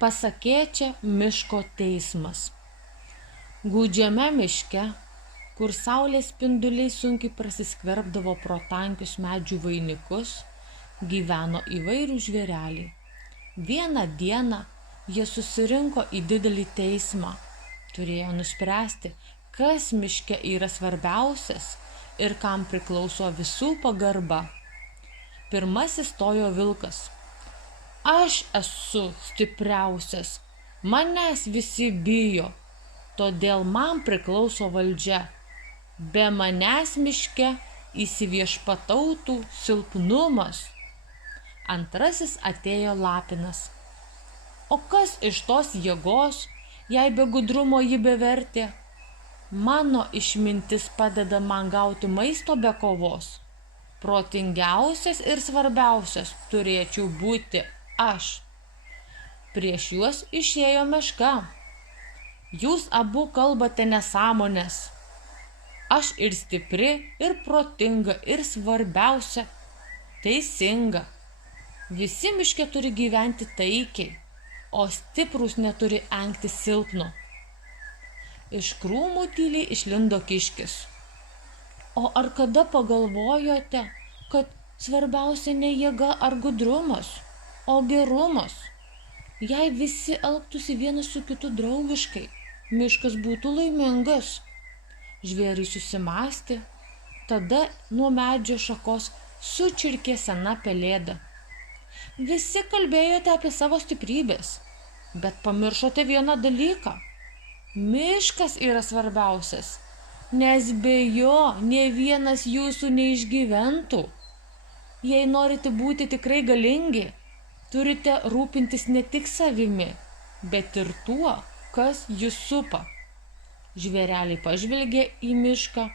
Pasakėčia miško teismas. Gūdžiame miške, kur saulės spinduliai sunkiai prasiskverbdavo pro tankius medžių vainikus, gyveno įvairūs žvėreliai. Vieną dieną jie susirinko į didelį teismą. Turėjo nuspręsti, kas miške yra svarbiausias ir kam priklauso visų pagarba. Pirmasis stojo vilkas. Aš esu stipriausias, manęs visi bijo, todėl man priklauso valdžia. Be manęs miške įsiviešpatautų silpnumas. Antrasis atėjo lapinas. O kas iš tos jėgos, jei be gudrumo ji bevertė? Mano išmintis padeda man gauti maisto be kovos. Protingiausias ir svarbiausias turėčiau būti aš. Prieš juos išėjo meška. Jūs abu kalbate nesąmones. Aš ir stipri, ir protinga, ir svarbiausia, teisinga. Visi miške turi gyventi taikiai, o stiprus neturi engti silpno. Iš krūmų tyliai išlindo kiškis. O ar kada pagalvojote, kad svarbiausia ne jėga ar gudrumas, o gerumas? Jei visi elgtųsi vienas su kitu draugiškai, miškas būtų laimingas. Žvėriai susimąstė, tada nuo medžio šakos sučirkė sena pelėda. Visi kalbėjote apie savo stiprybės, bet pamiršote vieną dalyką. Miškas yra svarbiausias, nes be jo nė vienas jūsų neišgyventų. Jei norite būti tikrai galingi, turite rūpintis ne tik savimi, bet ir tuo, kas jus supa. Žvėreliai pažvelgė į mišką,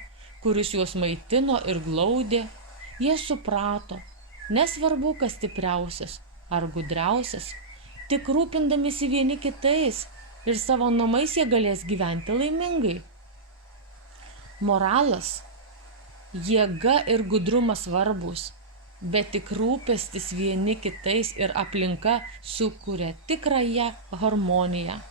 kuris juos maitino ir glaudė. Jie suprato, nesvarbu, kas stipriausias ar gudriausias, tik rūpindamisi vieni kitais ir savo namais jie galės gyventi laimingai. Moralas: jėga ir gudrumas svarbus, bet tik rūpestis vieni kitais ir aplinka sukuria tikrąją harmoniją.